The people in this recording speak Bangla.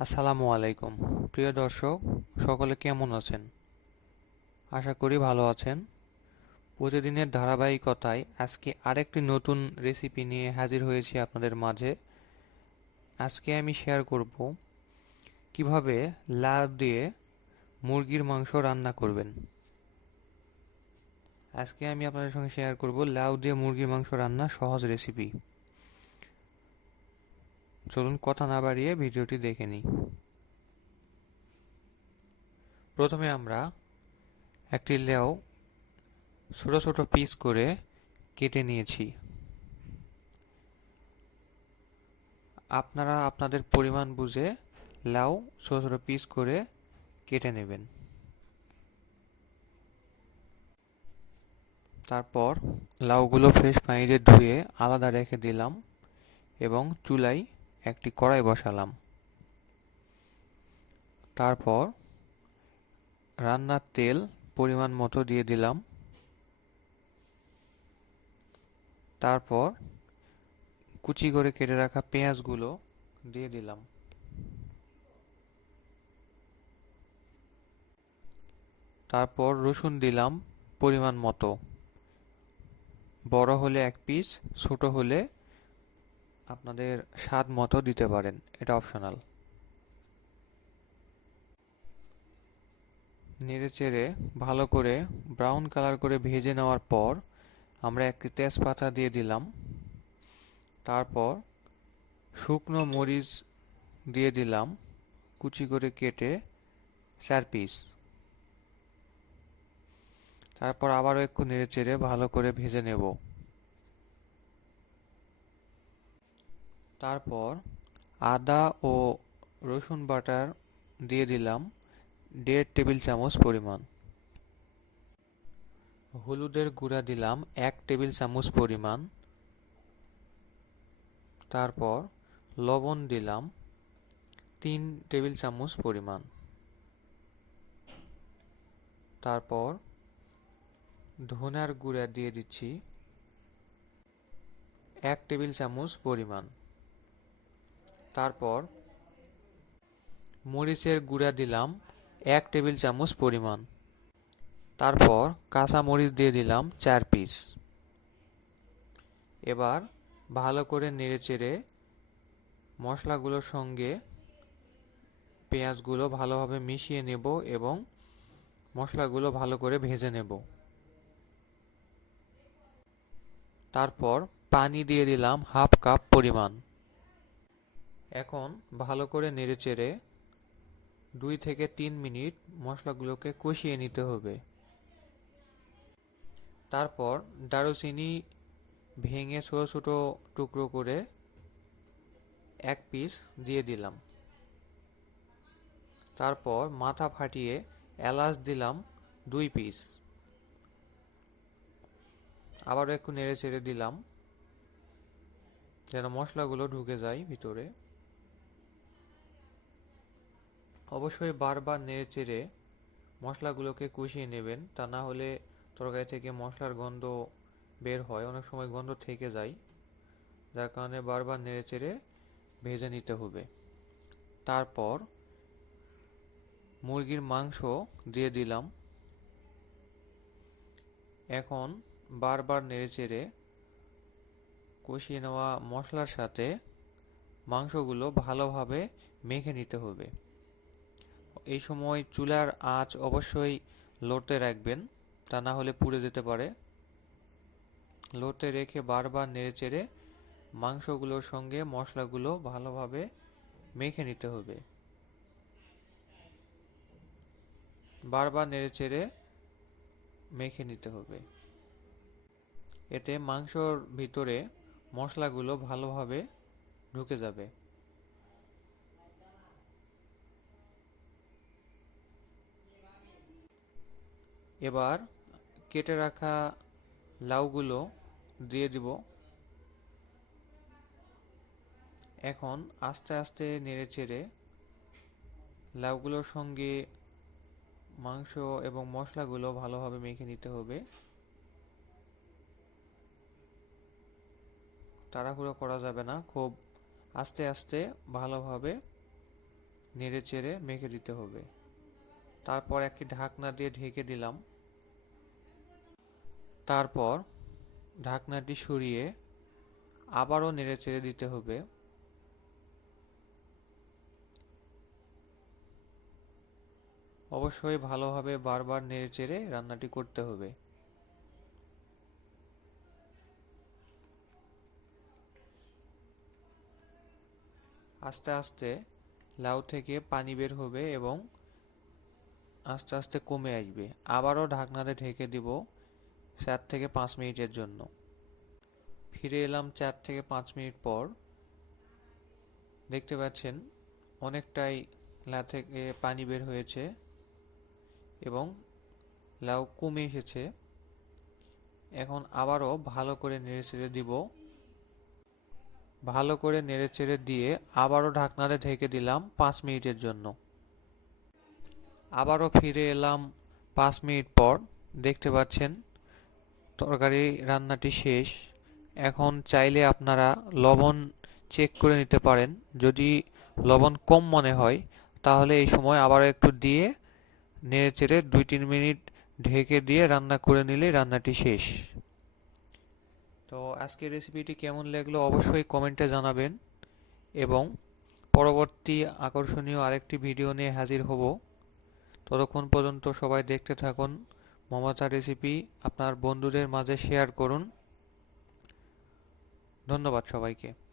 আসসালামু আলাইকুম। প্রিয় দর্শক, সকলে কেমন আছেন? আশা করি ভালো আছেন। প্রতিদিনের ধারাবাহিকতায় আজকে আরেকটি নতুন রেসিপি নিয়ে হাজির হয়েছি আপনাদের মাঝে। আজকে আমি শেয়ার করব কীভাবে লাউ দিয়ে মুরগির মাংস রান্না করবেন। আজকে আমি আপনাদের সঙ্গে শেয়ার করব লাউ দিয়ে মুরগির মাংস রান্না সহজ রেসিপি চলুন কথা না বাড়িয়ে ভিডিওটি দেখে নিই। প্রথমে আমরা একটি লেউ ছোট ছোট পিস করে কেটে নিয়েছি। আপনারা আপনাদের পরিমাণ বুঝে লাউ ছোট ছোট পিস করে কেটে নেবেন। তারপর লাউগুলো ফ্রেশ পানিতে ধুয়ে আলাদা রেখে দিলাম এবং চুলায় একটি কড়াই বসালাম। তারপর রান্নার তেল পরিমাণ মতো দিয়ে দিলাম। তারপর কুচি করে কেটে রাখা পেঁয়াজগুলো দিয়ে দিলাম। তারপর রসুন দিলাম পরিমাণ মতো। বড় হলে এক পিস, ছোট হলে আপনাদের স্বাদ মতো দিতে পারেন। এটা অপশনাল নেড়ে চেড়ে ভালো করে ব্রাউন কালার করে ভেজে নেওয়ার পর আমরা একটি তেজপাতা দিয়ে দিলাম। তারপর শুকনো মরিচ দিয়ে দিলাম কুচি করে কেটে চার পিস তারপর আবারও একটু নেড়ে চেড়ে ভালো করে ভেজে নেব। তারপর আদা ও রসুন বাটার দিয়ে দিলাম দেড় টেবিল চামচ পরিমাণ। হলুদের গুঁড়া দিলাম এক টেবিল চামচ পরিমাণ। তারপর লবণ দিলাম তিন টেবিল চামচ পরিমাণ। তারপর ধনার গুঁড়া দিয়ে দিচ্ছি এক টেবিল চামচ পরিমাণ। তারপর মরিচের গুঁড়া দিলাম এক টেবিল চামচ পরিমাণ। তারপর কাঁচা মরিচ দিয়ে দিলাম চার পিস। এবার ভালো করে নেড়েচেড়ে মশলাগুলোর সঙ্গে পেঁয়াজগুলো ভালোভাবে মিশিয়ে নেব এবং মশলাগুলো ভালো করে ভেজে নেব। তারপর পানি দিয়ে দিলাম হাফ কাপ পরিমাণ। এখন ভালো করে নেড়েচেড়ে দুই থেকে তিন মিনিট মশলাগুলোকে কষিয়ে নিতে হবে। তারপর দারুচিনি ভেঙে ছোটো ছোটো টুকরো করে এক পিস দিয়ে দিলাম। তারপর মাথা ফাটিয়ে এলাচ দিলাম দুই পিস। আবারও একটু নেড়ে ছেড়ে দিলাম, যেন মশলাগুলো ঢুকে যায় ভিতরে। অবশ্যই বারবার নেড়ে চেড়ে মশলাগুলোকে কষিয়ে নেবেন। তা না হলে তরকারি থেকে মশলার গন্ধ বের হয়, অনেক সময় গন্ধ থেকে যায়। যার কারণে বারবার নেড়ে চেড়ে ভেজে নিতে হবে। তারপর মুরগির মাংস দিয়ে দিলাম। এখন বারবার নেড়ে চেড়ে কষিয়ে নেওয়া মশলার সাথে মাংসগুলো ভালোভাবে মেখে নিতে হবে। এই সময় চুলার আঁচ অবশ্যই লোতে রাখবেন, তা না হলে পুড়ে যেতে পারে। লোতে রেখে বারবার নেড়ে চেড়ে মাংসগুলোর সঙ্গে মশলাগুলো ভালোভাবে মেখে নিতে হবে। বারবার নেড়ে চেড়ে মেখে নিতে হবে। এতে মাংসর ভিতরে মশলাগুলো ভালোভাবে ঢুকে যাবে। এবার কেটে রাখা লাউগুলো দিয়ে দিব। এখন আস্তে আস্তে নেড়ে চেড়ে লাউগুলোর সঙ্গে মাংস এবং মশলাগুলো ভালোভাবে মেখে নিতে হবে। তাড়াহুড়ো করা যাবে না, খুব আস্তে আস্তে ভালোভাবে নেড়ে চেড়ে মেখে দিতে হবে। তারপর একটি ঢাকনা দিয়ে ঢেকে দিলাম। তারপর ঢাকনাটি সরিয়ে আবারও নেড়ে চেড়ে দিতে হবে। অবশ্যই ভালোভাবে বারবার নেড়ে চেড়ে রান্নাটি করতে হবে। আস্তে আস্তে লাউ থেকে পানি বের হবে এবং আস্তে আস্তে কমে আসবে। আবারও ঢাকনাতে ঢেকে দিব চার থেকে পাঁচ মিনিটের জন্য। ফিরে এলাম চার থেকে পাঁচ মিনিট পর। দেখতে পাচ্ছেন, অনেকটাই লা থেকে পানি বের হয়েছে এবং লাউ কমে এসেছে। এখন আবারও ভালো করে নেড়ে চেড়ে দিব। ভালো করে নেড়ে চেড়ে দিয়ে আবারও ঢাকনাতে ঢেকে দিলাম পাঁচ মিনিটের জন্য। আবারও ফিরে এলাম পাঁচ মিনিট পর। দেখতে পাচ্ছেন, তরকারি রান্নাটি শেষ। এখন চাইলে আপনারা লবণ চেক করে নিতে পারেন। যদি লবণ কম মনে হয়, তাহলে এই সময় আবারও একটু দিয়ে নেড়ে চেড়ে দুই তিন মিনিট ঢেকে দিয়ে রান্না করে নিলেই রান্নাটি শেষ। তো আজকের রেসিপিটি কেমন লাগল অবশ্যই কমেন্টে জানাবেন। এবং পরবর্তী আকর্ষণীয় আরেকটি ভিডিও নিয়ে হাজির হব। ততক্ষণ পর্যন্ত সবাই দেখতে থাকুন। মমতা রেসিপি আপনার বন্ধুদের মাঝে শেয়ার করুন। ধন্যবাদ সবাইকে।